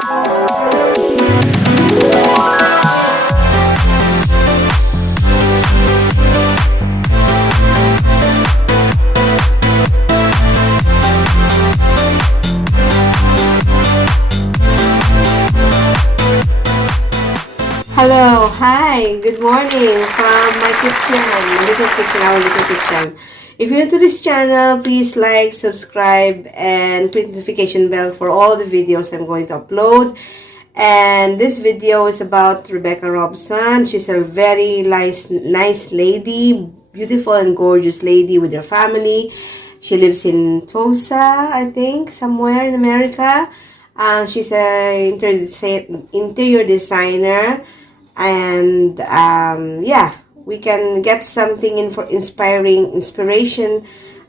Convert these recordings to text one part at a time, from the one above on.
Hello, hi, good morning from my kitchen, our little kitchen. If you're new to this channel, please like, subscribe, and click the notification bell for all the videos I'm going to upload. And this video is about Rebecca Robeson. She's a very nice lady, beautiful and gorgeous lady with her family. She lives in Tulsa, I think, somewhere in America. She's an interior designer. And yeah, we can get something for inspiration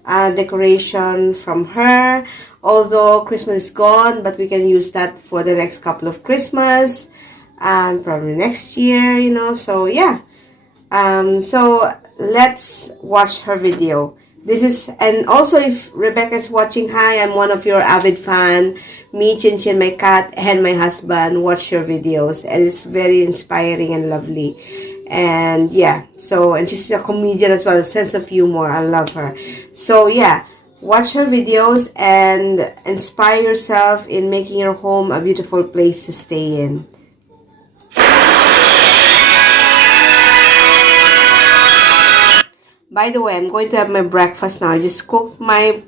decoration from her. Although Christmas is gone, but we can use that for the next couple of Christmas, probably next year, you know. So yeah, so let's watch her video. And also if Rebecca's watching, hi, I'm one of your avid fan. Me, Chinchin, my cat, and my husband watch your videos, and it's very inspiring and lovely. And yeah, and she's a comedian as well, a sense of humor. I love her. So yeah, watch her videos and inspire yourself in making your home a beautiful place to stay in. By the way, I'm going to have my breakfast now. I just cooked my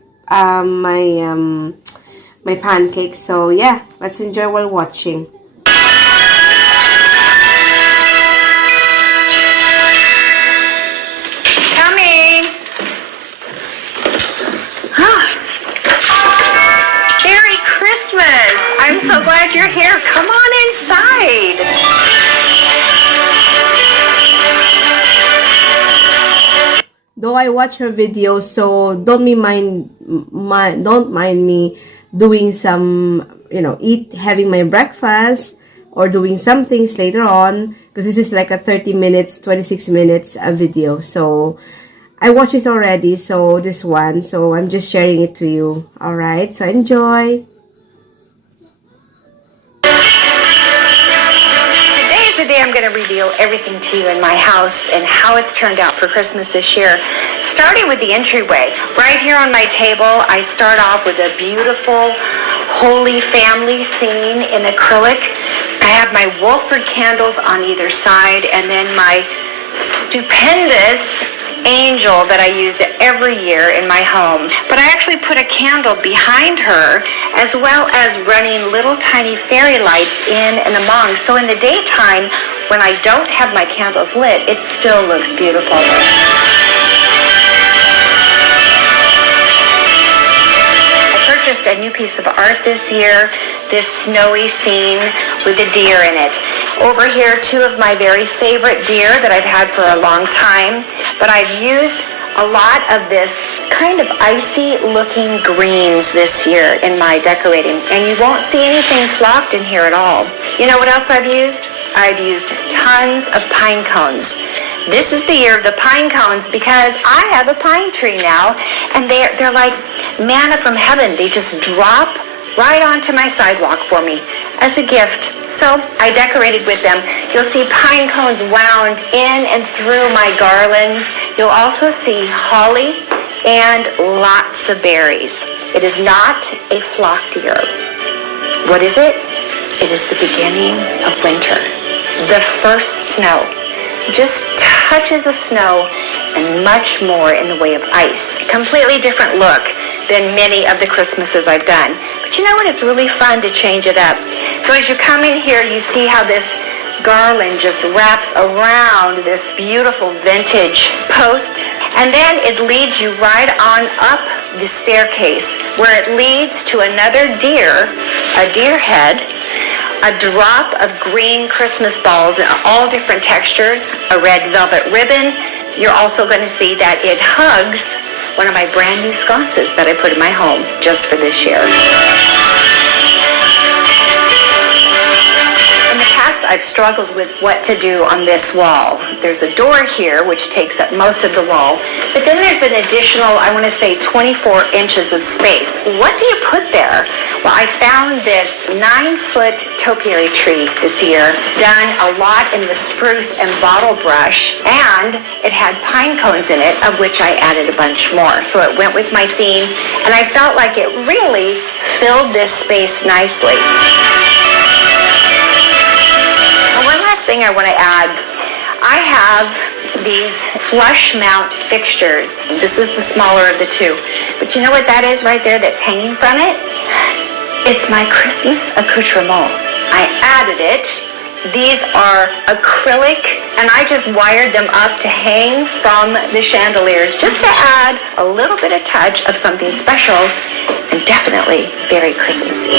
my pancakes. So yeah, let's enjoy while watching. Coming. Merry Christmas. I'm so glad you're here. Come on inside. Though I watch her videos, so don't mind me doing some, having my breakfast or doing some things later on, because this is like a 30 minutes, 26 minutes a video. So I watched it already, so this one, so I'm just sharing it to you. All right, so enjoy. Today I'm going to reveal everything to you in my house and how it's turned out for Christmas this year. Starting with the entryway. Right here on my table, I start off with a beautiful Holy Family scene in acrylic. I have my Wolford candles on either side, and then my stupendous angel that I use every year in my home. But I actually put a candle behind her, as well as running little tiny fairy lights in and among. So in the daytime, when I don't have my candles lit, it still looks beautiful. I purchased a new piece of art this year, this snowy scene with a deer in it. Over here, two of my very favorite deer that I've had for a long time, but I've used a lot of this kind of icy looking greens this year in my decorating, and you won't see anything flocked in here at all. You know what else I've used? I've used tons of pine cones. This is the year of the pine cones because I have a pine tree now, and they're like manna from heaven. They just drop right onto my sidewalk for me as a gift. So I decorated with them. You'll see pine cones wound in and through my garlands. You'll also see holly and lots of berries. It is not a flock deer. What is it? It is the beginning of winter. The first snow. Just touches of snow and much more in the way of ice. Completely different look than many of the Christmases I've done. But you know what? It's really fun to change it up. So as you come in here, you see how this garland just wraps around this beautiful vintage post. And then it leads you right on up the staircase, where it leads to another deer, a deer head, a drop of green Christmas balls in all different textures, a red velvet ribbon. You're also going to see that it hugs one of my brand new sconces that I put in my home just for this year. In the past, I've struggled with what to do on this wall. There's a door here, which takes up most of the wall, but then there's an additional, I want to say, 24 inches of space. What do you put there? Well, I found this 9-foot topiary tree this year, done a lot in the spruce and bottle brush, and it had pine cones in it, of which I added a bunch more. So it went with my theme, and I felt like it really filled this space nicely. One last thing I want to add, I have these flush mount fixtures. This is the smaller of the two. But you know what that is right there that's hanging from it? It's my Christmas accoutrement. I added it. These are acrylic, and I just wired them up to hang from the chandeliers just to add a little bit of touch of something special and definitely very Christmassy.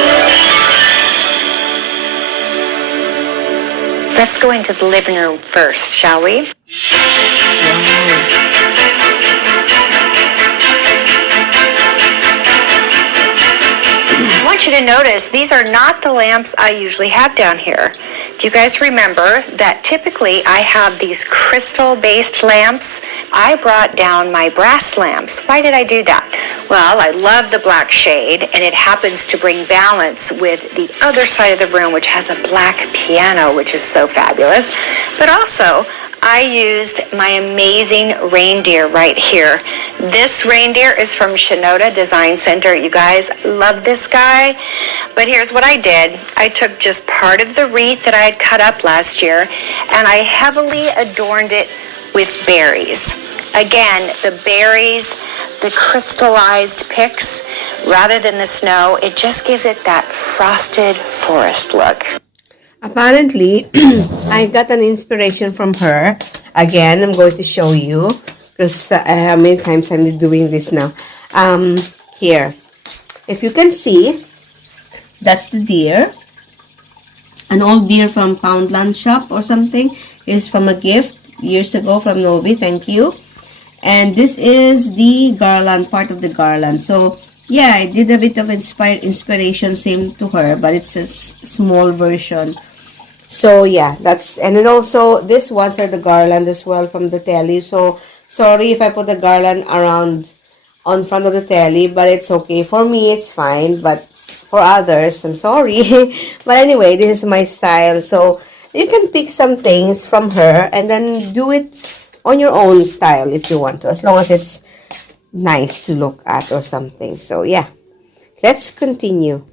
Let's go into the living room first, shall we? I want you to notice these are not the lamps I usually have down here. Do you guys remember that typically I have these crystal-based lamps? I brought down my brass lamps. Why did I do that? Well, I love the black shade, and it happens to bring balance with the other side of the room, which has a black piano, which is so fabulous. But also, I used my amazing reindeer right here. This reindeer is from Shinoda Design Center. You guys love this guy. But here's what I did. I took just part of the wreath that I had cut up last year, and I heavily adorned it with berries. Again, the berries, the crystallized picks, rather than the snow, it just gives it that frosted forest look. Apparently, I got an inspiration from her. Again, I'm going to show you because how many times I'm doing this now. Here, if you can see, that's the deer. An old deer from Poundland shop or something. Is from a gift years ago from Novi. Thank you. And this is the garland, part of the garland. So yeah, I did a bit of inspiration, same to her, but it's a small version. So yeah, that's, and then also these ones are the garland as well from the telly. So sorry if I put the garland around on front of the telly, but it's okay. For me, it's fine, but for others, I'm sorry. But anyway, this is my style. So you can pick some things from her and then do it on your own style if you want to, as long as it's nice to look at or something. So yeah, let's continue.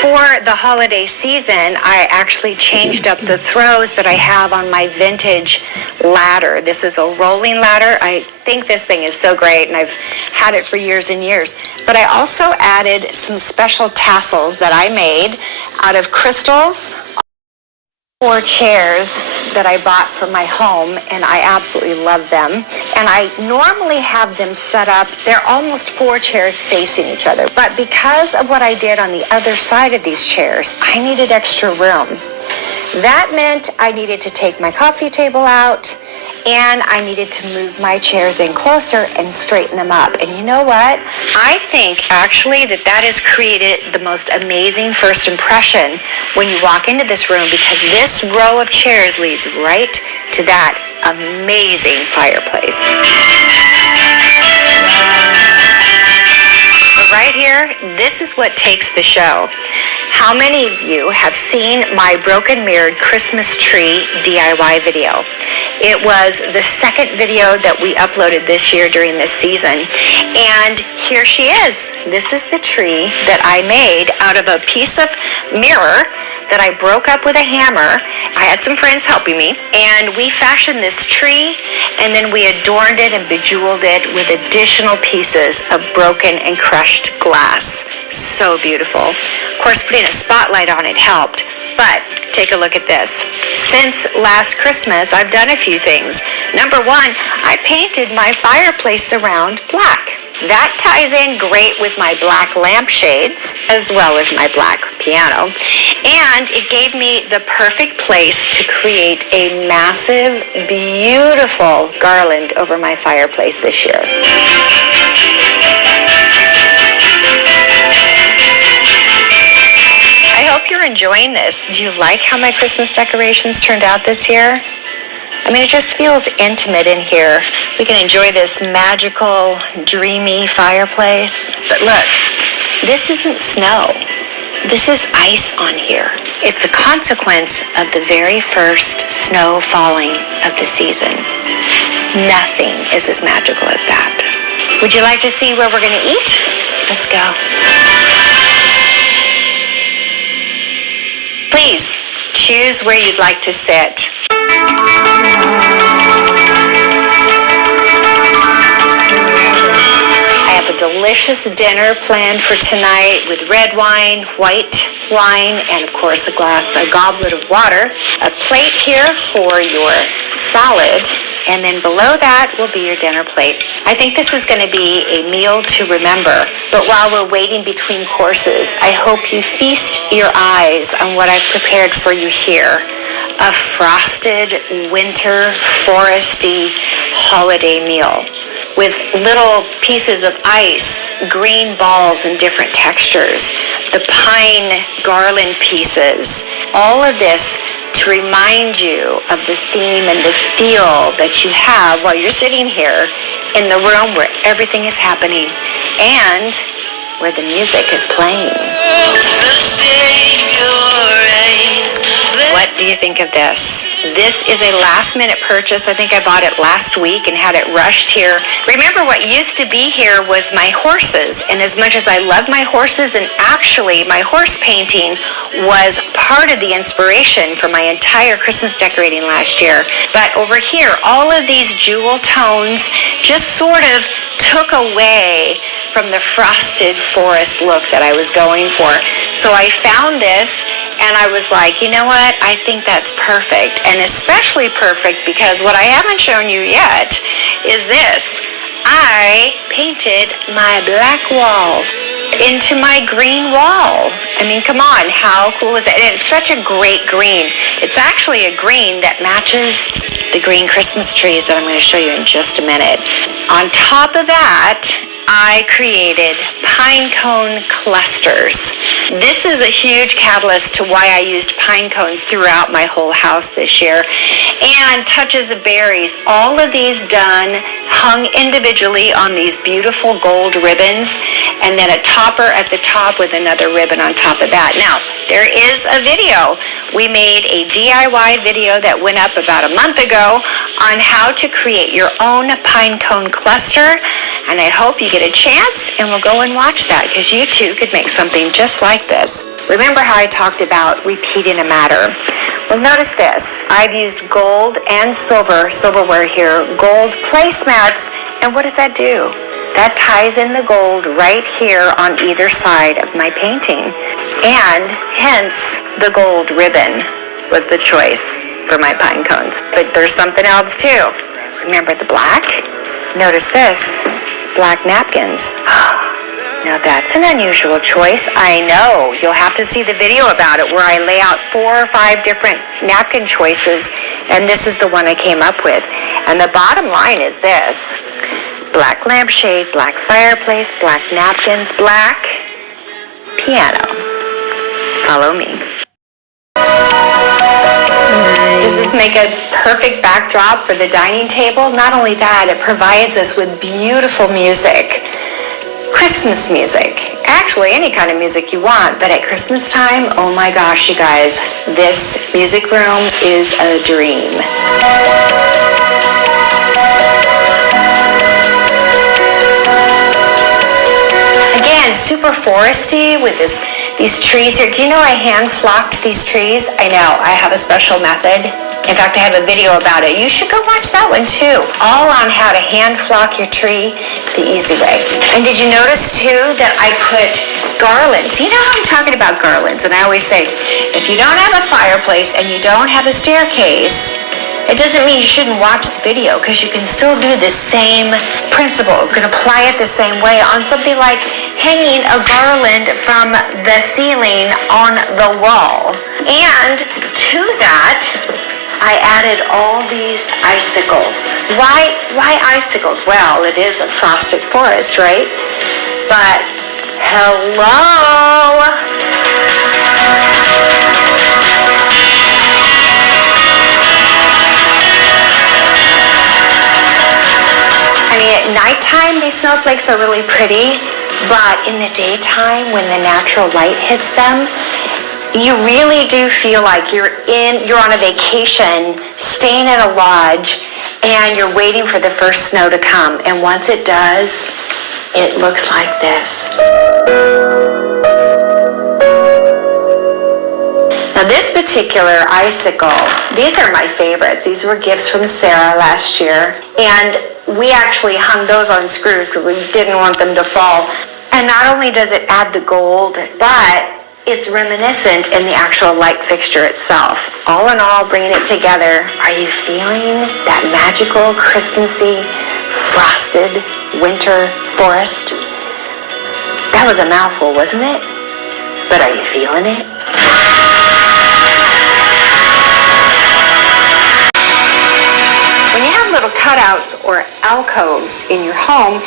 For the holiday season, I actually changed up the throws that I have on my vintage ladder. This is a rolling ladder. I think this thing is so great, and I've had it for years and years. But I also added some special tassels that I made out of crystals. 4 chairs that I bought for my home, and I absolutely love them. And I normally have them set up, they're almost 4 chairs facing each other. But because of what I did on the other side of these chairs, I needed extra room. That meant I needed to take my coffee table out, and I needed to move my chairs in closer and straighten them up. And you know what? I think actually that has created the most amazing first impression when you walk into this room, because this row of chairs leads right to that amazing fireplace. Right here, this is what takes the show. How many of you have seen my broken mirrored Christmas tree DIY video? It was the second video that we uploaded this year during this season. And here she is. This is the tree that I made out of a piece of mirror that I broke up with a hammer. I had some friends helping me, and we fashioned this tree, and then we adorned it and bejeweled it with additional pieces of broken and crushed glass. So beautiful. Of course, putting a spotlight on it helped, but take a look at this. Since last Christmas, I've done a few things. Number 1, I painted my fireplace around black. That ties in great with my black lampshades as well as my black piano. And it gave me the perfect place to create a massive, beautiful garland over my fireplace this year. you're enjoying this, do you like how my Christmas decorations turned out this year? I mean, it just feels intimate in here. We can enjoy this magical, dreamy fireplace. But look, this isn't snow. This is ice on here. It's a consequence of the very first snow falling of the season. Nothing is as magical as that. Would you like to see where we're going to eat? Let's go. Please choose where you'd like to sit. I have a delicious dinner planned for tonight with red wine, white wine, and of course a goblet of water. A plate here for your salad, and then below that will be your dinner plate. I think this is going to be a meal to remember. But while we're waiting between courses, I hope you feast your eyes on what I've prepared for you here. A frosted, winter, foresty holiday meal with little pieces of ice, green balls in different textures, the pine garland pieces, all of this to remind you of the theme and the feel that you have while you're sitting here in the room where everything is happening and where the music is playing. What do you think of this? This is a last-minute purchase. I think I bought it last week and had it rushed here. Remember, what used to be here was my horses, and as much as I love my horses, and actually my horse painting was part of the inspiration for my entire Christmas decorating last year. But over here, all of these jewel tones just sort of took away from the frosted forest look that I was going for. So I found this, and I was like, you know what? I think that's perfect. And especially perfect because what I haven't shown you yet is this. I painted my black wall into my green wall. I mean, come on, how cool is that? And it's such a great green. It's actually a green that matches the green Christmas trees that I'm going to show you in just a minute. On top of that, I created pine cone clusters. This is a huge catalyst to why I used pine cones throughout my whole house this year. And touches of berries. All of these done, hung individually on these beautiful gold ribbons, and then a topper at the top with another ribbon on top of that. Now, there is a video. We made a DIY video that went up about a month ago on how to create your own pine cone cluster, and I hope you get a chance and we'll go and watch that because you too could make something just like this. Remember how I talked about repeating a matter? Well, notice this. I've used gold and silverware here, gold placemats, and what does that do? That ties in the gold right here on either side of my painting. And hence, the gold ribbon was the choice for my pine cones. But there's something else too. Remember the black? Notice this, black napkins. Now that's an unusual choice. I know. You'll have to see the video about it where I lay out 4 or 5 different napkin choices, and this is the one I came up with. And the bottom line is this. Black lampshade, black fireplace, black napkins, black piano. Follow me. Does this make a perfect backdrop for the dining table? Not only that, it provides us with beautiful music. Christmas music. Actually, any kind of music you want, but at Christmas time, oh my gosh, you guys, this music room is a dream. Super foresty with these trees here. Do you know I hand flocked these trees? I know, I have a special method. In fact, I have a video about it. You should go watch that one too. All on how to hand flock your tree the easy way. And did you notice too that I put garlands? You know how I'm talking about garlands, and I always say, if you don't have a fireplace and you don't have a staircase, it doesn't mean you shouldn't watch the video because you can still do the same principles. You can apply it the same way on something like hanging a garland from the ceiling on the wall. And to that, I added all these icicles. Why icicles? Well, it is a frosted forest, right? But hello! nighttime, these snowflakes are really pretty, but in the daytime, when the natural light hits them, you really do feel like you're on a vacation, staying at a lodge, and you're waiting for the first snow to come. And once it does, it looks like this. Now this particular icicle, these are my favorites. These were gifts from Sarah last year. And we actually hung those on screws because we didn't want them to fall. And not only does it add the gold, but it's reminiscent in the actual light fixture itself. All in all, bringing it together, are you feeling that magical, Christmassy, frosted winter forest? That was a mouthful, wasn't it? But are you feeling it? When you have little cutouts or alcoves in your home,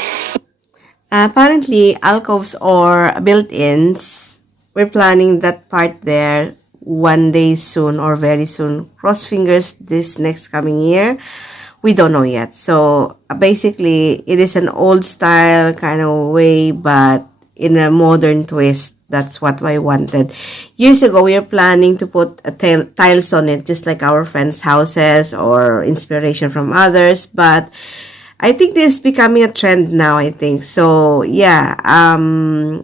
apparently alcoves or built-ins, we're planning that part there one day soon or very soon. Cross fingers this next coming year. We don't know yet. So basically, it is an old style kind of way, but in a modern twist. That's what I wanted. Years ago, we were planning to put tiles on it, just like our friends' houses or inspiration from others. But I think this is becoming a trend now, I think. So, yeah,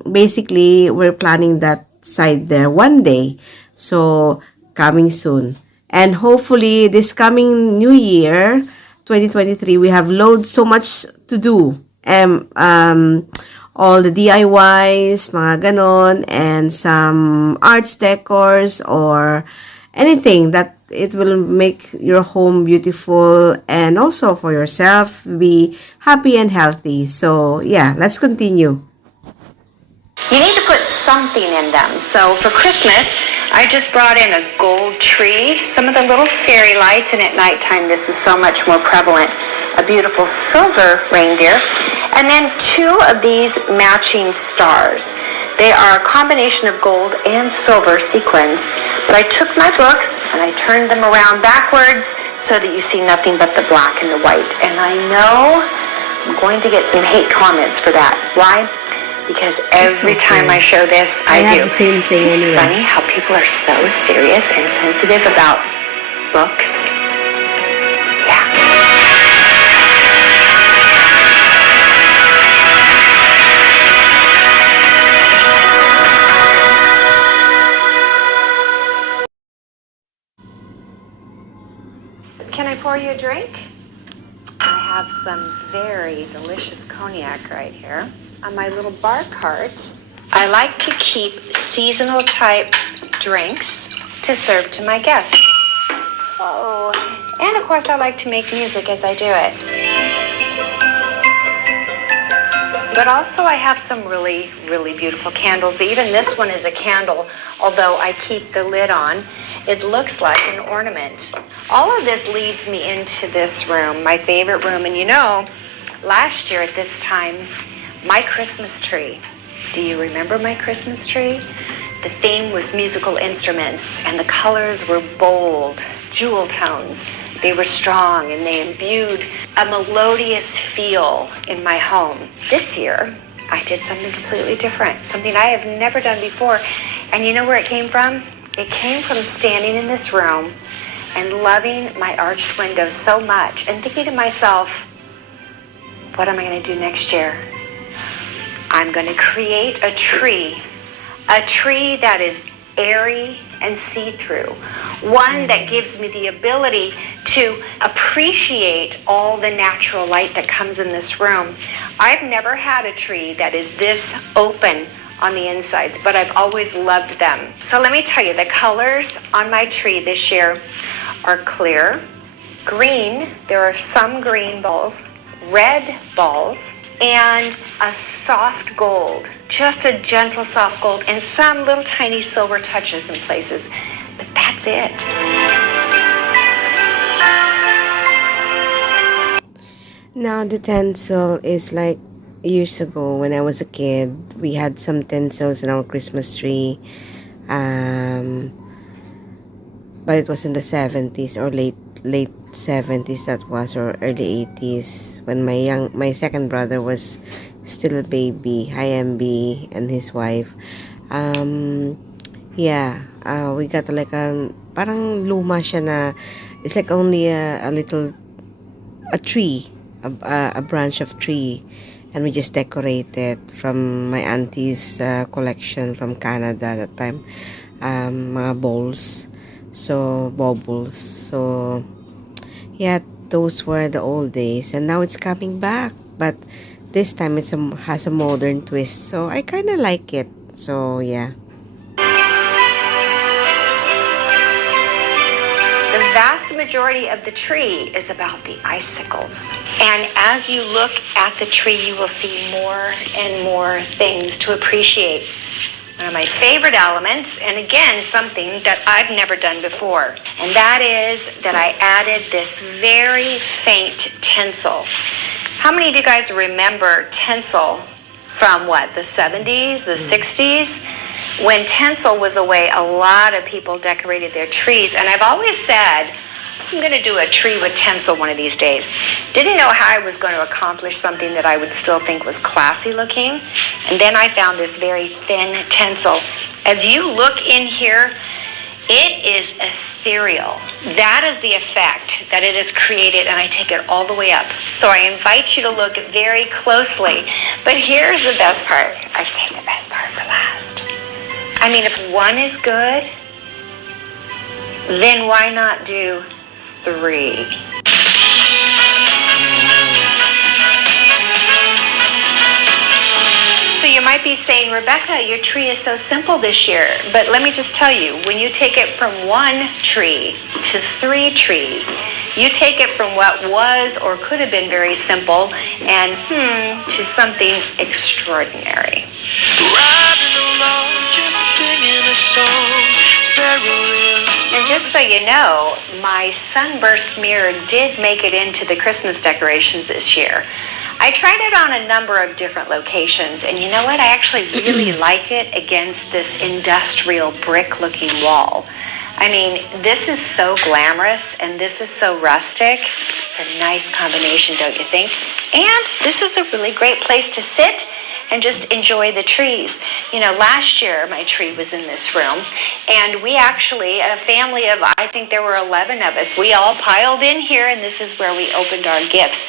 basically, we're planning that side there one day. So, coming soon. And hopefully, this coming new year, 2023, we have so much to do. All the DIYs, mga ganon, and some arts decors or anything that it will make your home beautiful and also for yourself be happy and healthy. So yeah, let's continue. You need to put something in them. So for Christmas, I just brought in a gold tree, some of the little fairy lights, and at nighttime this is so much more prevalent. A beautiful silver reindeer, and then 2 of these matching stars. They are a combination of gold and silver sequins, but I took my books and I turned them around backwards so that you see nothing but the black and the white. And I know I'm going to get some hate comments for that. Why? Because every time I show this, I do. The same thing anyway. Funny how people are so serious and sensitive about books. Yeah. Can I pour you a drink? I have some very delicious cognac right here. On my little bar cart, I like to keep seasonal type drinks to serve to my guests. Oh, and of course I like to make music as I do it. But also I have some really, really beautiful candles. Even this one is a candle, although I keep the lid on. It looks like an ornament. All of this leads me into this room, my favorite room. And you know, last year at this time, my Christmas tree. Do you remember my Christmas tree? The theme was musical instruments, and the colors were bold, jewel tones. They were strong, and they imbued a melodious feel in my home. This year, I did something completely different, something I have never done before. And you know where it came from? It came from standing in this room and loving my arched windows so much and thinking to myself, what am I going to do next year? I'm going to create a tree that is airy and see-through, one that gives me the ability to appreciate all the natural light that comes in this room. I've never had a tree that is this open on the insides, but I've always loved them. So let me tell you, the colors on my tree this year are clear, green, there are some green balls, red balls, and a soft gold, just a gentle soft gold, and some little tiny silver touches in places, but that's it. Now the tinsel is like years ago when I was a kid. We had some tinsels in our Christmas tree, but it was in the 70s or late late 70s that was, or early 80s, when my second brother was still a baby. Hi, MB and his wife. Um, yeah, we got like parang luma siya na, it's like only a little, a tree, a branch of tree, and we just decorate it from my auntie's collection from Canada that time. Mga bowls, so baubles. So yeah, those were the old days, and now it's coming back, but this time has a modern twist, so I kind of like it. So yeah. The vast majority of the tree is about the icicles. And as you look at the tree, you will see more and more things to appreciate. One of my favorite elements, and again, something that I've never done before, and that is that I added this very faint tinsel. How many of you guys remember tinsel from what, the 70s, the 60s? When tinsel was away, a lot of people decorated their trees, and I've always said, I'm going to do a tree with tinsel one of these days. Didn't know how I was going to accomplish something that I would still think was classy looking, and then I found this very thin tinsel. As you look in here, it is ethereal. That is the effect that it has created, and I take it all the way up. So I invite you to look very closely. But here's the best part. I've saved the best part for last. I mean, if one is good, then why not do 3? So you might be saying, Rebecca, your tree is so simple this year. But let me just tell you, when you take it from 1 tree to 3 trees, you take it from what was or could have been very simple and to something extraordinary. Riding along, just singing a song. And just so you know, my sunburst mirror did make it into the Christmas decorations this year. I tried it on a number of different locations, and you know what? I actually really like it against this industrial brick-looking wall. I mean, this is so glamorous, and this is so rustic. It's a nice combination, don't you think? And this is a really great place to sit and just enjoy the trees. You know, last year my tree was in this room, and we actually, a family of, I think there were 11 of us, we all piled in here, and this is where we opened our gifts.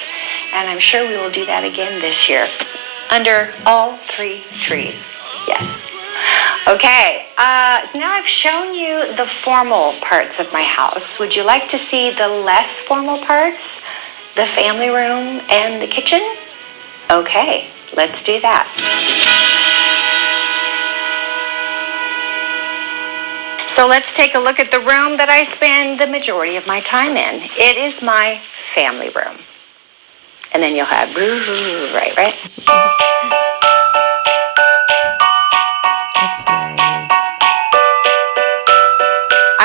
And I'm sure we will do that again this year, under all 3 trees. Yes. Okay, so now I've shown you the formal parts of my house. Would you like to see the less formal parts? The family room and the kitchen? Okay, let's do that. So let's take a look at the room that I spend the majority of my time in. It is my family room. And then you'll have, right? That's nice.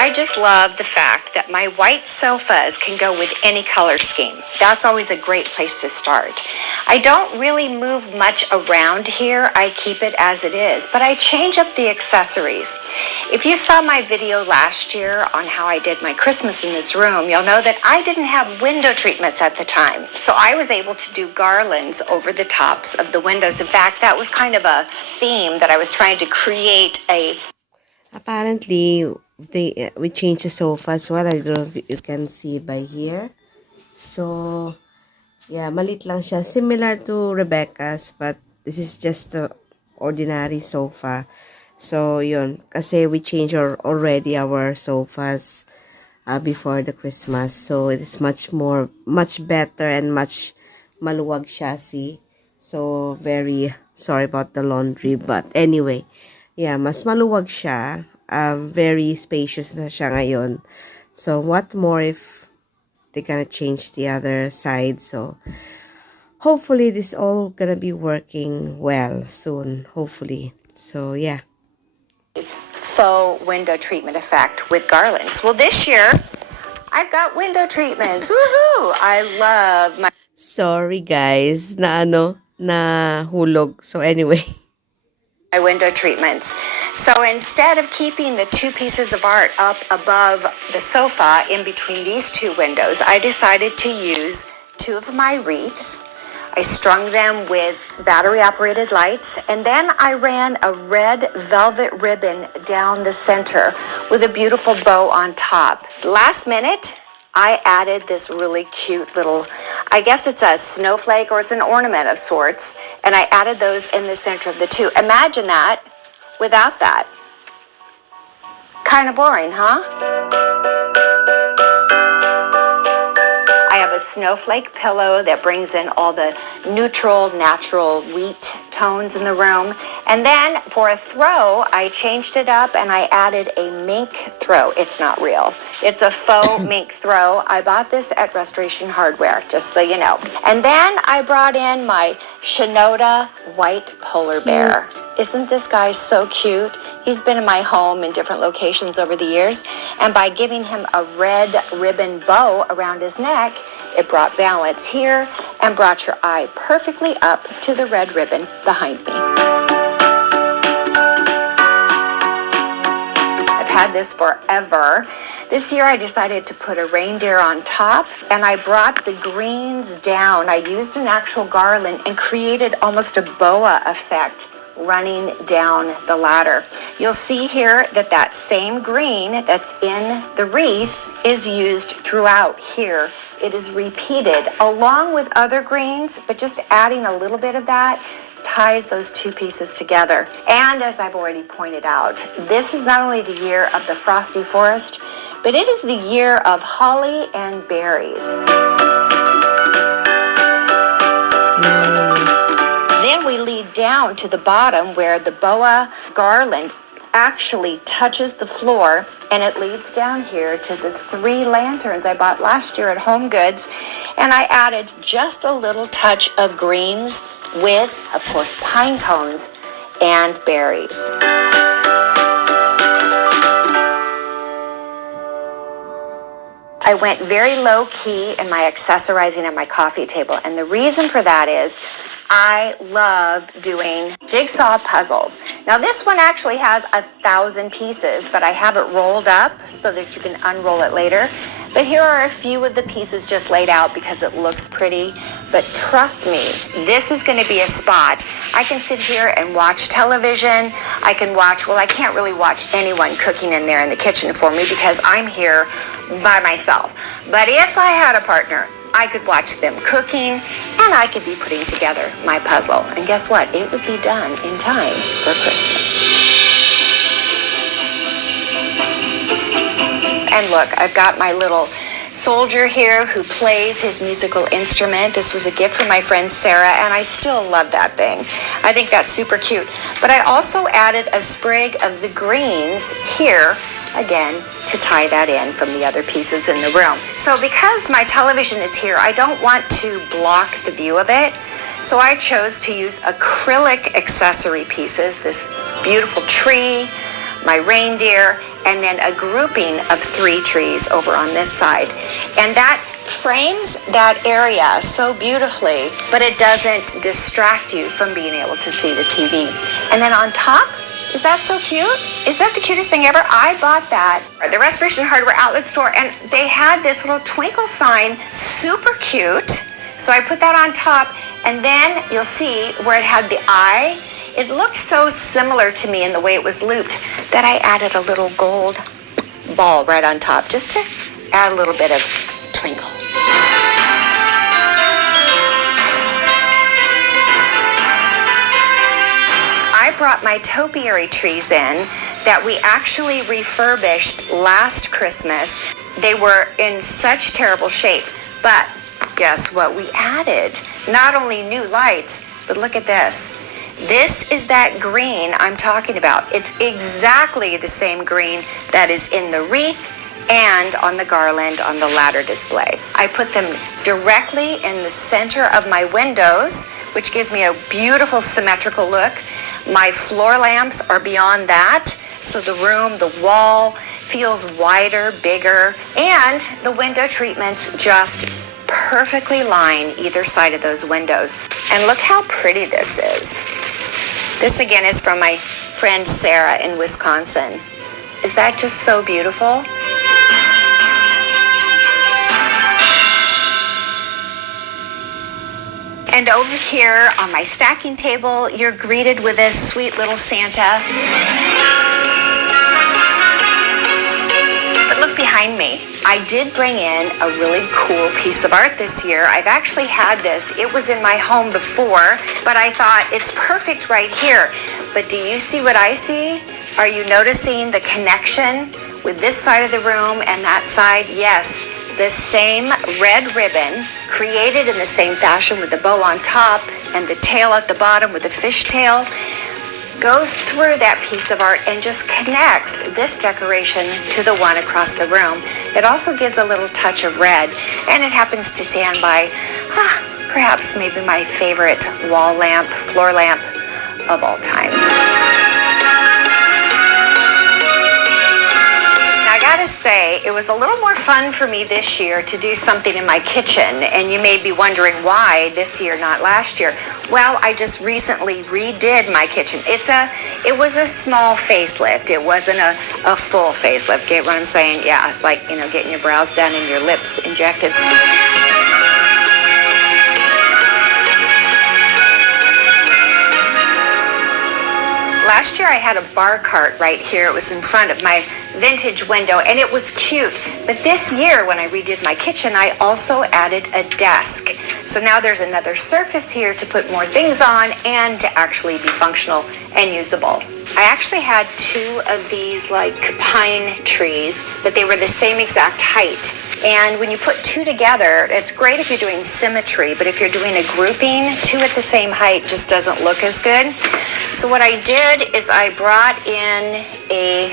I just love the fact that my white sofas can go with any color scheme. That's always a great place to start. I don't really move much around here. I keep it as it is, but I change up the accessories. If you saw my video last year on how I did my Christmas in this room, you'll know that I didn't have window treatments at the time. So I was able to do garlands over the tops of the windows. In fact, that was kind of a theme that I was trying to create a... Apparently, we changed the sofa as well. I don't know if you can see by here. So, yeah, malit lang siya. Similar to Rebecca's, but this is just the ordinary sofa. So, yun. Kasi we changed already our sofas before the Christmas. So, it is much better and much maluwag siya, see? So, very sorry about the laundry. But anyway, yeah, mas maluwag siya. Very spacious na siya ngayon. So, what more if they're gonna change the other side? So, hopefully, this all gonna be working well soon. Hopefully. So, yeah. faux window treatment effect with garlands. Well, this year, I've got window treatments. Woohoo! I love my... Sorry guys, na hulog. So anyway, my window treatments. So instead of keeping the two pieces of art up above the sofa in between these two windows, I decided to use two of my wreaths. I strung them with battery-operated lights, and then I ran a red velvet ribbon down the center with a beautiful bow on top. Last minute, I added this really cute little, I guess it's a snowflake or it's an ornament of sorts, and I added those in the center of the two. Imagine that without that. Kind of boring, huh? I have a snowflake pillow that brings in all the neutral, natural wheat tones in the room. And then for a throw, I changed it up and I added a mink throw. It's not real. It's a faux mink throw. I bought this at Restoration Hardware, just so you know. And then I brought in my Shinoda white polar bear. Isn't this guy so cute? He's been in my home in different locations over the years. And by giving him a red ribbon bow around his neck, it brought balance here and brought your eye perfectly up to the red ribbon behind me. I've had this forever. This year I decided to put a reindeer on top, and I brought the greens down. I used an actual garland and created almost a boa effect running down the ladder. You'll see here that that same green that's in the wreath is used throughout here. It is repeated along with other greens, but just adding a little bit of that ties those two pieces together. And as I've already pointed out, this is not only the year of the frosty forest, but it is the year of holly and berries. Then we lead down to the bottom where the boa garland actually touches the floor, and it leads down here to the 3 lanterns I bought last year at Home Goods, and I added just a little touch of greens with, of course, pine cones and berries. I went very low key in my accessorizing at my coffee table, and the reason for that is I love doing jigsaw puzzles. Now this one actually has 1,000 pieces, but I have it rolled up so that you can unroll it later. But here are a few of the pieces just laid out because it looks pretty. But trust me, this is going to be a spot. I can sit here and watch television. I can watch, well, I can't really watch anyone cooking in there in the kitchen for me because I'm here by myself. But if I had a partner, I could watch them cooking, and I could be putting together my puzzle. And guess what? It would be done in time for Christmas. And look, I've got my little soldier here who plays his musical instrument. This was a gift from my friend Sarah, and I still love that thing. I think that's super cute. But I also added a sprig of the greens here, again, to tie that in from the other pieces in the room. So because my television is here, I don't want to block the view of it. So I chose to use acrylic accessory pieces, this beautiful tree, my reindeer, and then a grouping of 3 trees over on this side. And that frames that area so beautifully, but it doesn't distract you from being able to see the TV. And then on top, is that so cute? Is that the cutest thing ever? I bought that at the Restoration Hardware outlet store, and they had this little twinkle sign, super cute. So I put that on top, and then you'll see where it had the eye. It looked so similar to me in the way it was looped that I added a little gold ball right on top just to add a little bit of twinkle. I brought my topiary trees in that we actually refurbished last Christmas. They were in such terrible shape, but guess what we added? Not only new lights, but look at this. This is that green I'm talking about. It's exactly the same green that is in the wreath and on the garland on the ladder display. I put them directly in the center of my windows, which gives me a beautiful symmetrical look. My floor lamps are beyond that, so the room, the wall feels wider, bigger, and the window treatments just perfectly line either side of those windows. And look how pretty this is. This again is from my friend Sarah in Wisconsin. Is that just so beautiful? And over here on my stacking table, you're greeted with this sweet little Santa. But look behind me. I did bring in a really cool piece of art this year. I've actually had this. It was in my home before, but I thought it's perfect right here. But do you see what I see? Are you noticing the connection with this side of the room and that side? Yes, the same red ribbon created in the same fashion with the bow on top and the tail at the bottom with the fish tail goes through that piece of art and just connects this decoration to the one across the room. It also gives a little touch of red, and it happens to stand by perhaps maybe my favorite wall lamp, floor lamp of all time. Now, I gotta say, it was a little more fun for me this year to do something in my kitchen, and you may be wondering why this year, not last year. Well, I just recently redid my kitchen. It was a small facelift. It wasn't a full facelift. Get what I'm saying? Yeah, it's like, getting your brows done and your lips injected. Last year I had a bar cart right here. It was in front of my vintage window and it was cute. But this year when I redid my kitchen, I also added a desk. So now there's another surface here to put more things on and to actually be functional and usable. I actually had 2 of these like pine trees, but they were the same exact height. And when you put 2 together, it's great if you're doing symmetry, but if you're doing a grouping, 2 at the same height just doesn't look as good. So what I did is I brought in a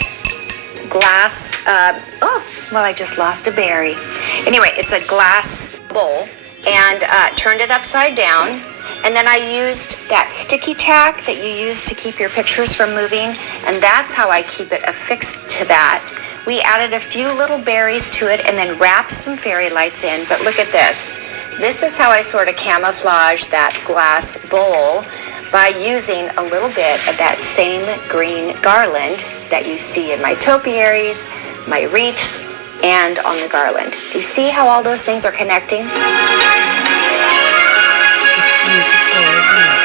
glass, I just lost a berry. Anyway, it's a glass bowl and turned it upside down. And then I used that sticky tack that you use to keep your pictures from moving, and that's how I keep it affixed to that. We added a few little berries to it and then wrapped some fairy lights in, but look at this. This is how I sort of camouflage that glass bowl by using a little bit of that same green garland that you see in my topiaries, my wreaths, and on the garland. Do you see how all those things are connecting?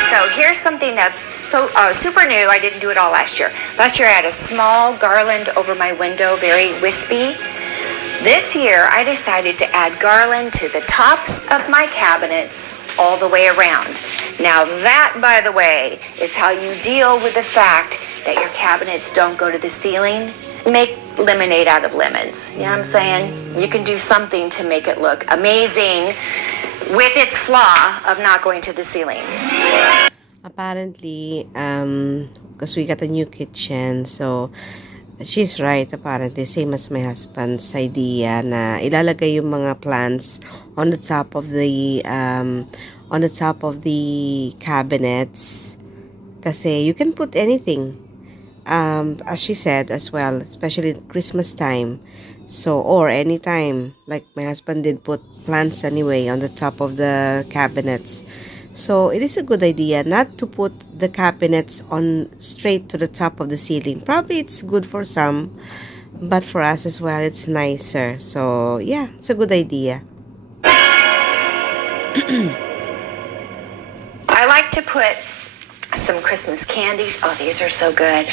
So here's something that's so super new. I didn't do it all last year. Last year I had a small garland over my window, very wispy. This year I decided to add garland to the tops of my cabinets all the way around. Now that, by the way, is how you deal with the fact that your cabinets don't go to the ceiling. Make lemonade out of lemons. You know what I'm saying? You can do something to make it look amazing with its flaw of not going to the ceiling. Apparently, because we got a new kitchen, so she's right, apparently, same as my husband's idea na ilalagay yung mga plants on the top of the cabinets. Kasi you can put anything. As she said as well, especially at Christmas time. So, or anytime, like my husband did put plants anyway on the top of the cabinets. So, it is a good idea not to put the cabinets on straight to the top of the ceiling. Probably it's good for some, but for us as well, it's nicer. So, yeah, it's a good idea. I like to put some Christmas candies. Oh, these are so good.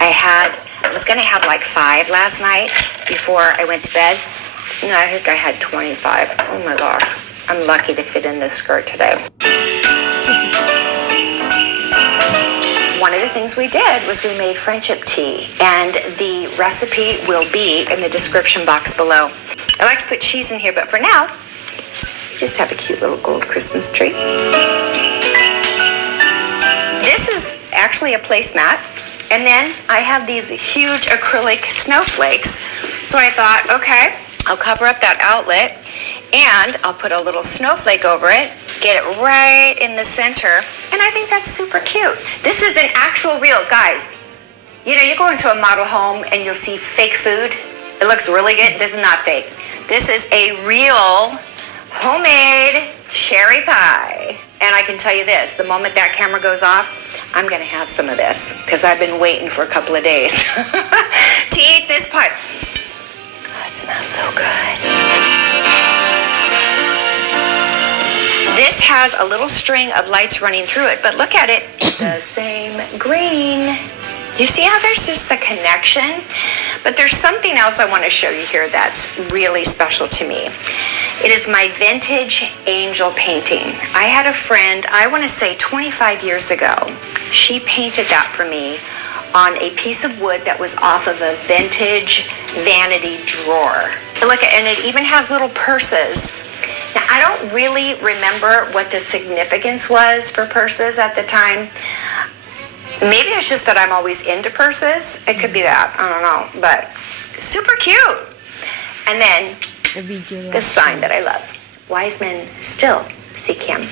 I was going to have like 5 last night before I went to bed. No, I think I had 25. Oh my gosh. I'm lucky to fit in this skirt today. One of the things we did was we made friendship tea, and the recipe will be in the description box below. I like to put cheese in here, but for now, just have a cute little gold Christmas tree. This is actually a placemat, and then I have these huge acrylic snowflakes. So I thought, okay, I'll cover up that outlet, and I'll put a little snowflake over it, get it right in the center, and I think that's super cute. This is an actual real, guys. You know, you go into a model home and you'll see fake food. It looks really good. This is not fake. This is a real homemade cherry pie. And I can tell you this, the moment that camera goes off, I'm going to have some of this because I've been waiting for a couple of days to eat this pie. God, it smells so good. This has a little string of lights running through it, but look at it, the same green. You see how there's just a connection? But there's something else I want to show you here that's really special to me. It is my vintage angel painting. I had a friend, I want to say 25 years ago. She painted that for me on a piece of wood that was off of a vintage vanity drawer. Look, and it even has little purses. Now, I don't really remember what the significance was for purses at the time. Maybe it's just that I'm always into purses. It could be that. I don't know. But super cute. And then the sign that I love. Wise men still seek him.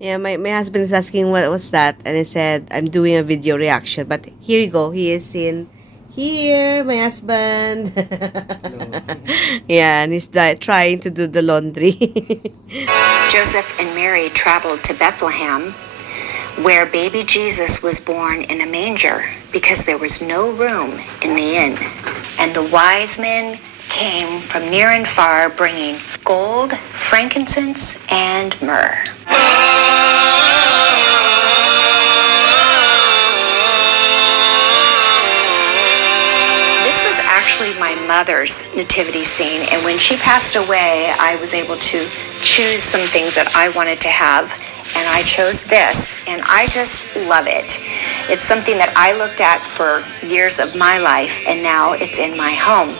Yeah, my husband is asking what was that, and I said I'm doing a video reaction. But here you go. He is in here, my husband. Yeah, and he's trying to do the laundry. Joseph and Mary traveled to Bethlehem, where baby Jesus was born in a manger because there was no room in the inn. And the wise men came from near and far bringing gold, frankincense, and myrrh. This was actually my mother's nativity scene, and when she passed away, I was able to choose some things that I wanted to have, and I chose this, and I just love it. It's something that I looked at for years of my life, and now it's in my home.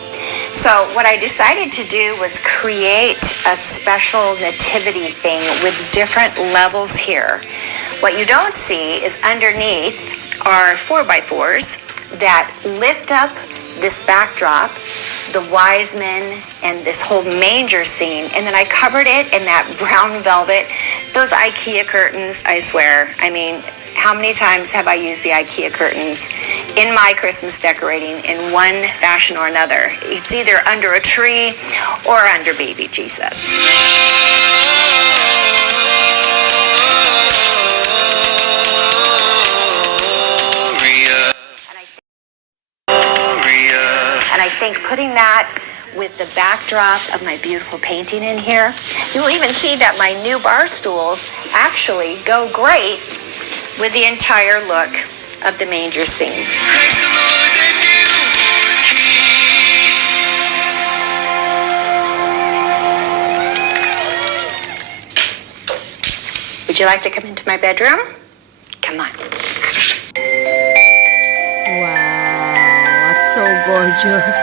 So what I decided to do was create a special nativity thing with different levels here. What you don't see is underneath are 4x4s that lift up this backdrop, the wise men and this whole manger scene, and then I covered it in that brown velvet. Those IKEA curtains, I swear, I mean, how many times have I used the IKEA curtains in my Christmas decorating in one fashion or another? It's either under a tree or under baby Jesus. And I think putting that with the backdrop of my beautiful painting in here, you'll even see that my new bar stools actually go great with the entire look of the manger scene. Would you like to come into my bedroom? Come on. Wow, that's so gorgeous.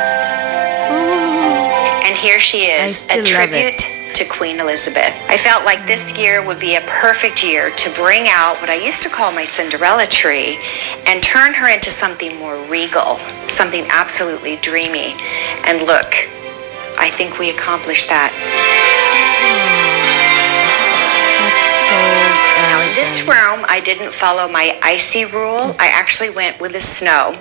And here she is, a tribute to Queen Elizabeth. I felt like this year would be a perfect year to bring out what I used to call my Cinderella tree and turn her into something more regal, something absolutely dreamy. And look, I think we accomplished that. Now in this room, I didn't follow my icy rule. I actually went with the snow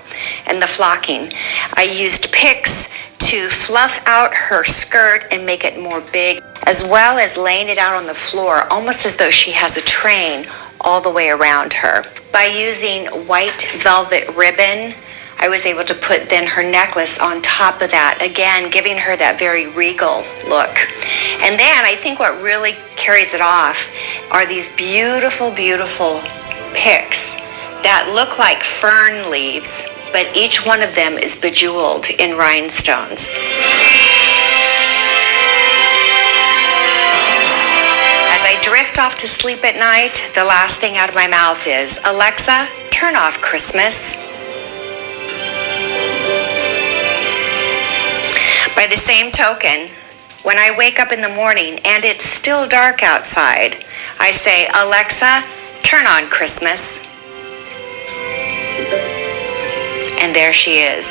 and the flocking. I used picks to fluff out her skirt and make it more big, as well as laying it out on the floor, almost as though she has a train all the way around her. By using white velvet ribbon, I was able to put then her necklace on top of that, again, giving her that very regal look. And then I think what really carries it off are these beautiful, beautiful picks that look like fern leaves, but each one of them is bejeweled in rhinestones. As I drift off to sleep at night, the last thing out of my mouth is, Alexa, turn off Christmas. By the same token, when I wake up in the morning and it's still dark outside, I say, Alexa, turn on Christmas. And there she is.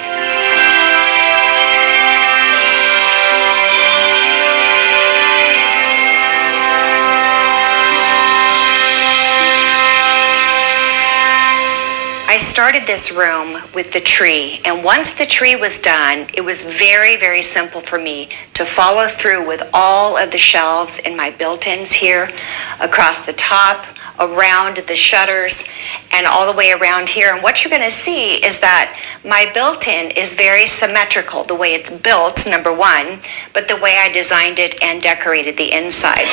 I I started this room with the tree, and once the tree was done, it was very, very simple for me to follow through with all of the shelves in my built-ins here, across the top, around the shutters, and all the way around here. And what you're going to see is that my built-in is very symmetrical, the way it's built, number one, but the way I designed it and decorated the inside.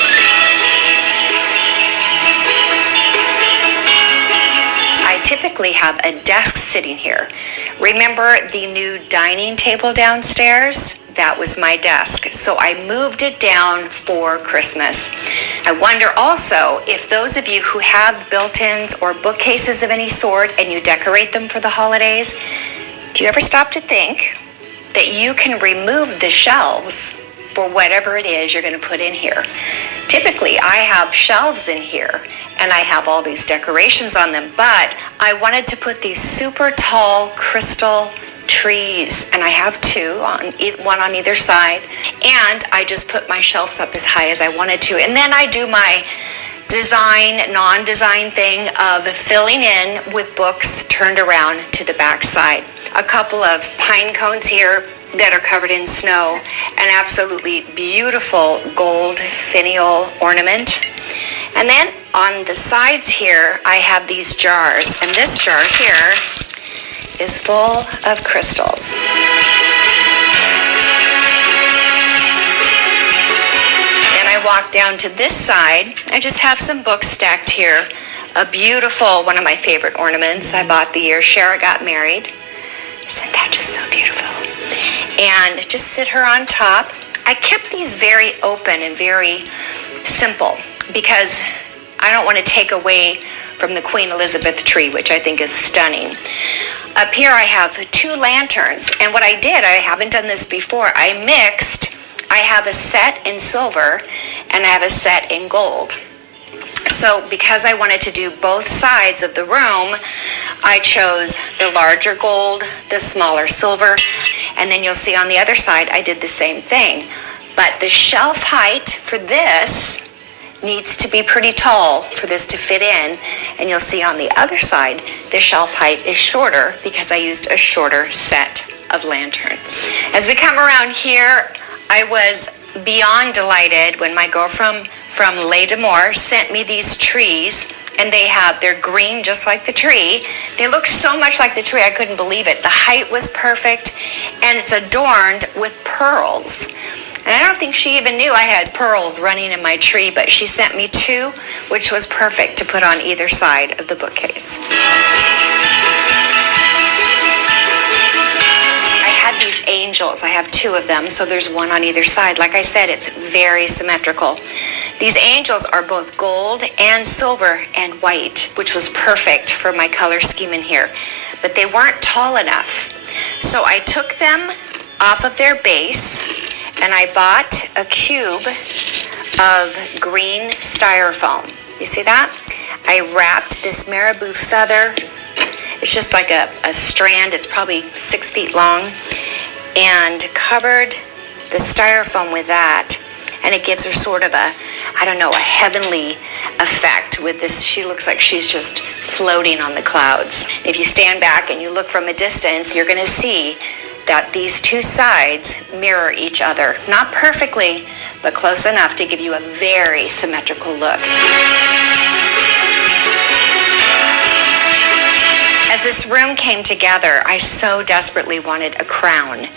I typically have a desk sitting here. Remember the new dining table downstairs? That was my desk. So I moved it down for Christmas. I wonder also if those of you who have built-ins or bookcases of any sort and you decorate them for the holidays, do you ever stop to think that you can remove the shelves for whatever it is you're going to put in here? Typically, I have shelves in here and I have all these decorations on them, but I wanted to put these super tall crystal trees, and I have two, one on either side, and I just put my shelves up as high as I wanted to. And then I do my design, non-design thing of filling in with books turned around to the back side. A couple of pine cones here that are covered in snow, an absolutely beautiful gold finial ornament. And then on the sides here, I have these jars, and this jar here is full of crystals. Then I walk down to this side. I just have some books stacked here. A beautiful, one of my favorite ornaments I bought the year Shara got married. Isn't that just so beautiful? And just sit her on top. I kept these very open and very simple because I don't want to take away from the Queen Elizabeth tree, which I think is stunning. Up here I have two lanterns, and what I did, I haven't done this before, I have a set in silver and I have a set in gold. So because I wanted to do both sides of the room, I chose the larger gold, the smaller silver, and then you'll see on the other side I did the same thing. But the shelf height for this needs to be pretty tall for this to fit in, and you'll see on the other side the shelf height is shorter because I used a shorter set of lanterns. As we come around here, I was beyond delighted when my girlfriend from Les Demours sent me these trees, and they're green just like the tree. They look so much like the tree I couldn't believe it. The height was perfect, and it's adorned with pearls. And I don't think she even knew I had pearls running in my tree, but she sent me two, which was perfect to put on either side of the bookcase. I had these angels. I have two of them, so there's one on either side. Like I said, it's very symmetrical. These angels are both gold and silver and white, which was perfect for my color scheme in here. But they weren't tall enough. So I took them off of their base, and I bought a cube of green styrofoam. You see that? I wrapped this marabou feather. It's just like a strand. It's probably 6 feet long. And covered the styrofoam with that. And it gives her sort of a heavenly effect with this. She looks like she's just floating on the clouds. If you stand back and you look from a distance, you're going to see that these two sides mirror each other. Not perfectly, but close enough to give you a very symmetrical look. As this room came together, I so desperately wanted a crown.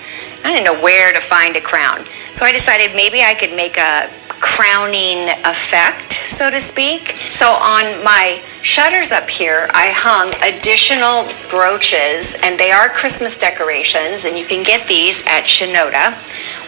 I didn't know where to find a crown. So I decided maybe I could make a crowning effect, so to speak. So on my shutters up here, I hung additional brooches, and they are Christmas decorations, and you can get these at Shinoda,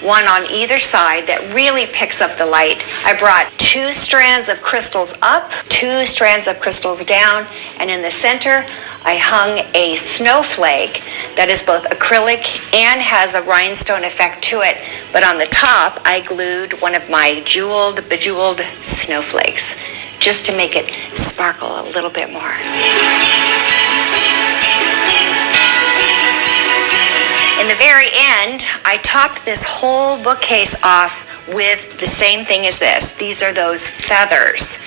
one on either side that really picks up the light. I brought 2 strands of crystals up, 2 strands of crystals down, and in the center, I hung a snowflake that is both acrylic and has a rhinestone effect to it. But on the top, I glued one of my bejeweled snowflakes, just to make it sparkle a little bit more. In the very end, I topped this whole bookcase off with the same thing as this. These are those feathers.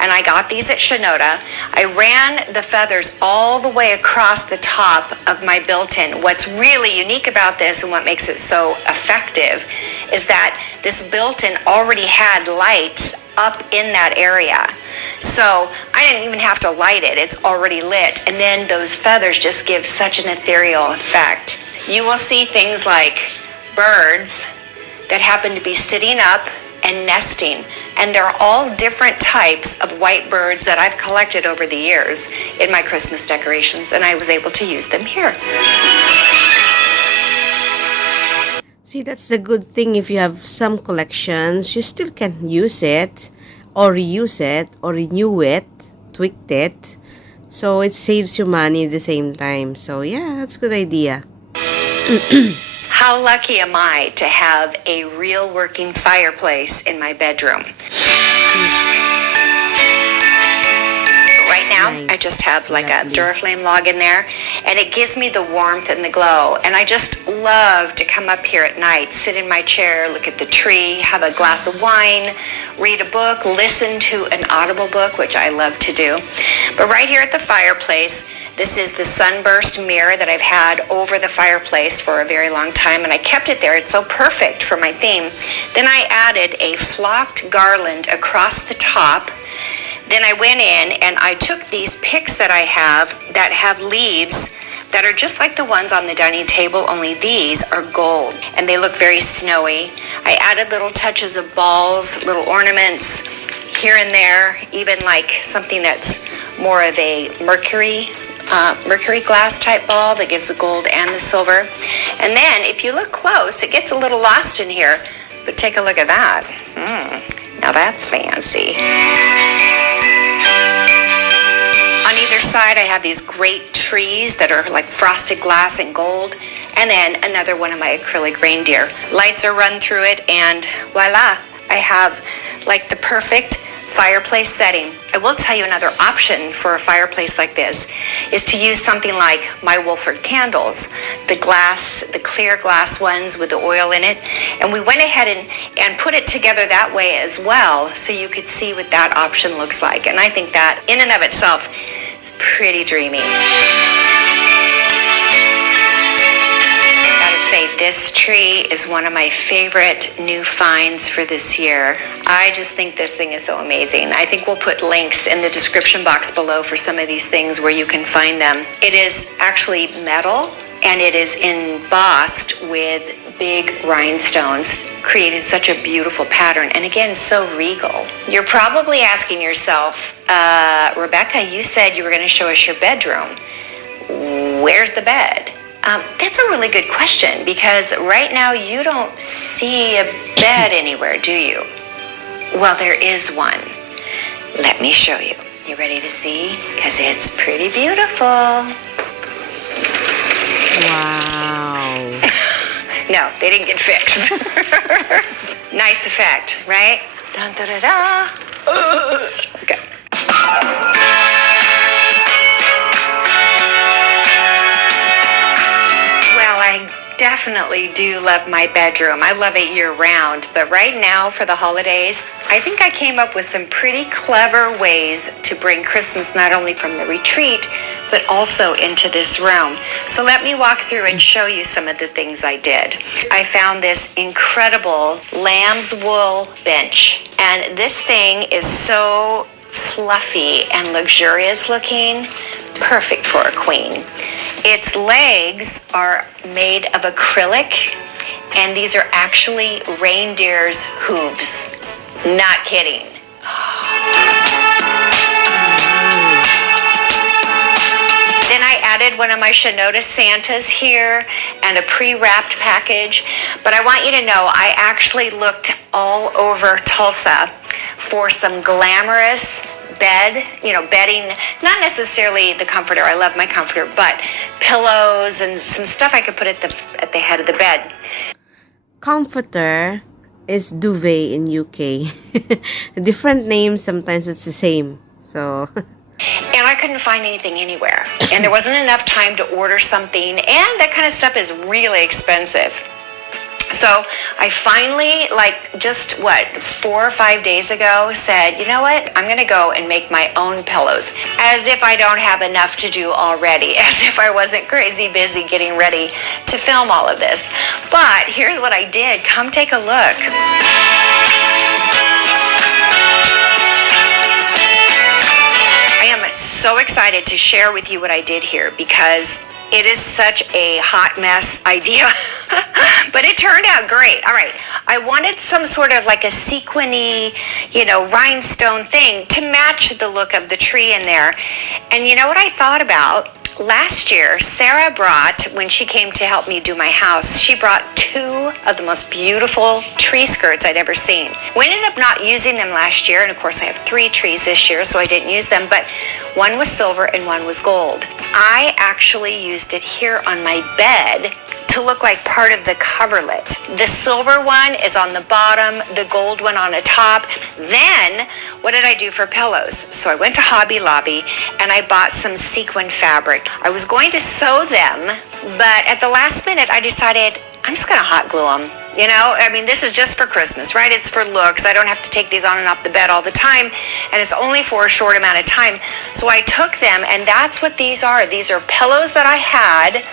And I got these at Shinoda. I ran the feathers all the way across the top of my built-in. What's really unique about this and what makes it so effective is that this built-in already had lights up in that area. So I didn't even have to light it. It's already lit. And then those feathers just give such an ethereal effect. You will see things like birds that happen to be sitting up and nesting, and they're all different types of white birds that I've collected over the years in my Christmas decorations, and I was able to use them here. See, that's the good thing. If you have some collections, you still can use it or reuse it or renew it, tweak it, so it saves you money at the same time. So yeah, that's a good idea. How lucky am I to have a real working fireplace in my bedroom? Right now, Nice. I just have like a Lovely. Duraflame log in there, and it gives me the warmth and the glow. And I just love to come up here at night, sit in my chair, look at the tree, have a glass of wine, read a book, listen to an audible book, which I love to do. But right here at the fireplace, this is the sunburst mirror that I've had over the fireplace for a very long time, and I kept it there. It's so perfect for my theme. Then I added a flocked garland across the top. Then I went in and I took these picks that I have that have leaves that are just like the ones on the dining table, only these are gold and they look very snowy. I added little touches of balls, little ornaments here and there, even like something that's more of a mercury glass type ball that gives the gold and the silver. And then if you look close, it gets a little lost in here, but take a look at that. Now that's fancy. On either side, I have these great trees that are like frosted glass and gold, and then another one of my acrylic reindeer. Lights are run through it, and voila, I have like the perfect fireplace setting. I will tell you another option for a fireplace like this is to use something like my Wolford candles, the clear glass ones with the oil in it. And we went ahead and put it together that way as well, so you could see what that option looks like. And I think that in and of itself is pretty dreamy. This tree is one of my favorite new finds for this year. I just think this thing is so amazing. I think we'll put links in the description box below for some of these things where you can find them. It is actually metal and it is embossed with big rhinestones, creating such a beautiful pattern. And again, so regal. You're probably asking yourself, Rebecca, you said you were going to show us your bedroom. Where's the bed? That's a really good question, because right now you don't see a bed anywhere, do you? Well, there is one. Let me show you. You ready to see? Because it's pretty beautiful. Wow. No, they didn't get fixed. Nice effect, right? Dun, da, da, da. Okay. I definitely do love my bedroom. I love it year-round, but right now for the holidays, I think I came up with some pretty clever ways to bring Christmas not only from the retreat, but also into this room. So let me walk through and show you some of the things I did. I found this incredible lamb's wool bench, and this thing is so fluffy and luxurious looking, perfect for a queen. Its legs are made of acrylic, and these are actually reindeer's hooves. Not kidding. Then I added one of my Shinoda Santas here and a pre-wrapped package. But I want you to know I actually looked all over Tulsa for some glamorous bedding, not necessarily the comforter. I love my comforter, but pillows and some stuff I could put at the head of the bed. Comforter is duvet in UK. Different names, sometimes it's the same. So And I couldn't find anything anywhere. And there wasn't enough time to order something, and that kind of stuff is really expensive. So I finally, like just what, 4 or 5 days ago, said, you know what, I'm going to go and make my own pillows. As if I don't have enough to do already, as if I wasn't crazy busy getting ready to film all of this. But here's what I did. Come take a look. I am so excited to share with you what I did here because it is such a hot mess idea, but it turned out great. All right, I wanted some sort of like a sequiny, rhinestone thing to match the look of the tree in there. And you know what I thought about? Last year, Sarah brought, when she came to help me do my house, she brought 2 of the most beautiful tree skirts I'd ever seen. We ended up not using them last year, and of course I have 3 trees this year, so I didn't use them, but one was silver and one was gold. I actually used it here on my bed to look like part of the coverlet. The silver one is on the bottom, the gold one on the top. Then, what did I do for pillows? So I went to Hobby Lobby and I bought some sequin fabric. I was going to sew them, but at the last minute I decided I'm just gonna hot glue them. This is just for Christmas, right? It's for looks. I don't have to take these on and off the bed all the time, and it's only for a short amount of time. So I took them, and that's what these are. These are pillows that I had,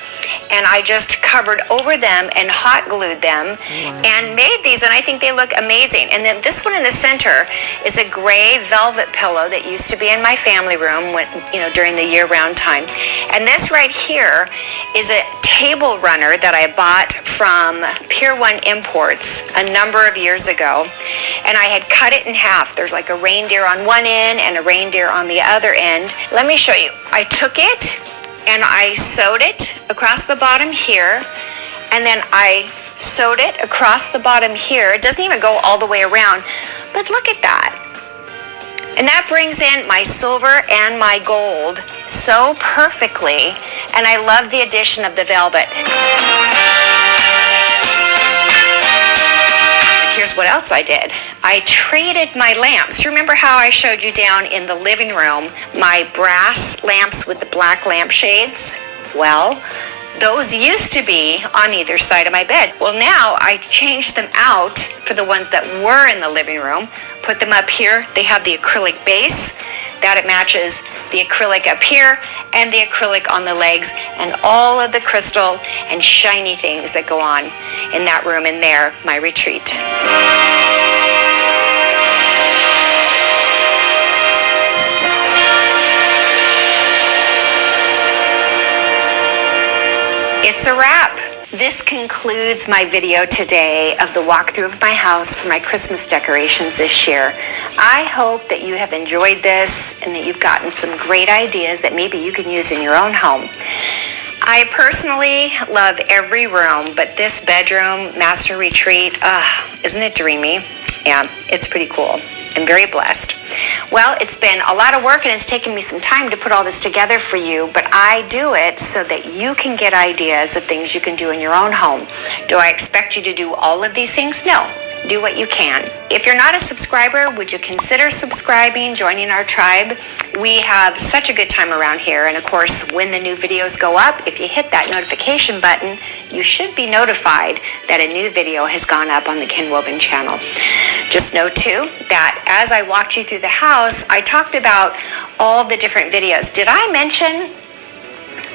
and I just covered over them and hot glued them and made these, and I think they look amazing. And then this one in the center is a gray velvet pillow that used to be in my family room when, during the year-round time. And this right here is a table runner that I bought from Pier 1 Imports a number of years ago, and I had cut it in half. There's like a reindeer on one end and a reindeer on the other end. Let me show you. I took it and I sewed it across the bottom here, and then I sewed it across the bottom here. It doesn't even go all the way around, but look at that. And that brings in my silver and my gold so perfectly, and I love the addition of the velvet. Here's what else I did. I traded my lamps. Remember how I showed you down in the living room my brass lamps with the black lampshades? Well, those used to be on either side of my bed. Well, now I changed them out for the ones that were in the living room, put them up here. They have the acrylic base. That it matches the acrylic up here and the acrylic on the legs and all of the crystal and shiny things that go on in that room in there, my retreat. It's a wrap. This concludes my video today of the walkthrough of my house for my Christmas decorations this year. I hope that you have enjoyed this and that you've gotten some great ideas that maybe you can use in your own home. I personally love every room, but this bedroom, master retreat, isn't it dreamy? Yeah, it's pretty cool. I'm very blessed. Well, it's been a lot of work and it's taken me some time to put all this together for you, but I do it so that you can get ideas of things you can do in your own home. Do I expect you to do all of these things? No. Do what you can. If you're not a subscriber, would you consider subscribing, joining our tribe? We have such a good time around here, and of course, when the new videos go up, if you hit that notification button, you should be notified that a new video has gone up on the Ken Woven channel. Just know too that as I walked you through the house, I talked about all the different videos. Did I mention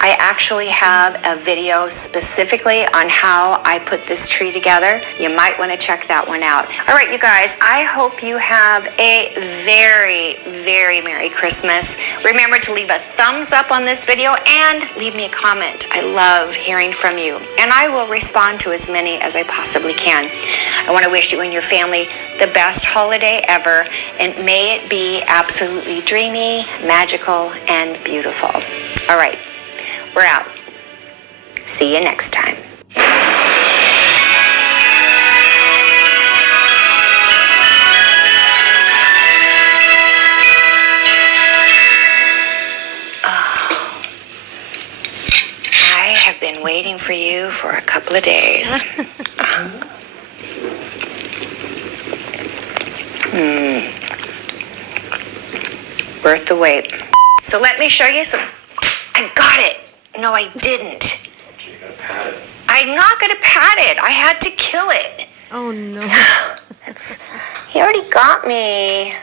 I actually have a video specifically on how I put this tree together? You might want to check that one out. All right, you guys, I hope you have a very, very Merry Christmas. Remember to leave a thumbs up on this video and leave me a comment. I love hearing from you, and I will respond to as many as I possibly can. I want to wish you and your family the best holiday ever, and may it be absolutely dreamy, magical, and beautiful. All right. We're out. See you next time. I have been waiting for you for a couple of days. Worth the wait. So let me show you some. I got it. No, I didn't. I'm not going to pat it. I had to kill it. Oh no. He already got me.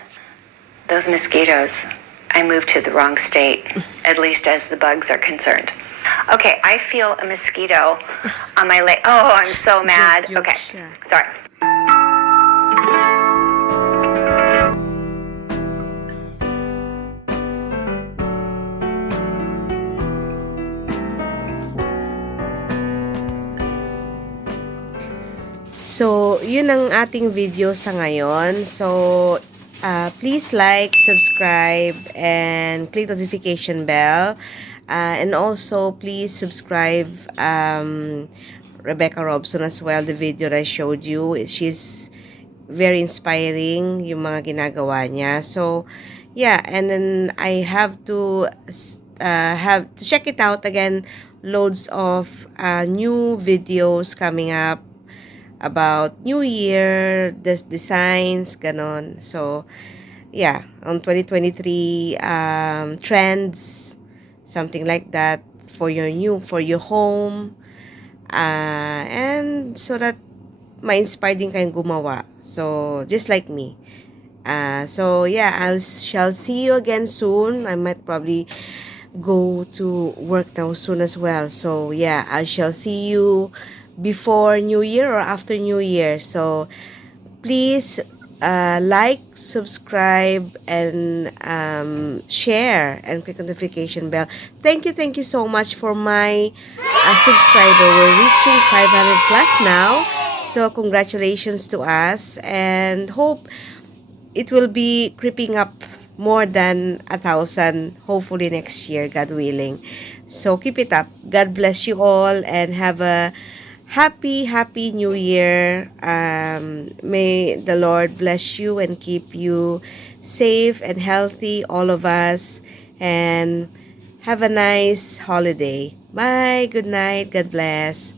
Those mosquitoes. I moved to the wrong state, at least as the bugs are concerned. Okay, I feel a mosquito on my leg. Oh, I'm so mad. Okay, sorry. So, yun ang ating video sa ngayon. So, please like, subscribe, and click notification bell. And also, please subscribe Rebecca Robeson as well, the video that I showed you. She's very inspiring, yung mga ginagawa niya. So, yeah, and then I have to check it out again. Loads of new videos coming up about New Year, designs, ganon. So, yeah, on 2023 trends, something like that for your home, and so that ma-inspire din kayong gumawa. So, just like me. So, yeah, I shall see you again soon. I might probably go to work now soon as well. So, yeah, I shall see you before New Year or after New Year. So, please like, subscribe, and share, and click notification bell. Thank you so much for my subscriber. We're reaching 500 plus now. So, congratulations to us, and hope it will be creeping up more than 1,000 hopefully next year, God willing. So, keep it up. God bless you all, and have a happy New Year. May the Lord bless you and keep you safe and healthy, all of us, and have a nice holiday. Bye. Good night. God bless.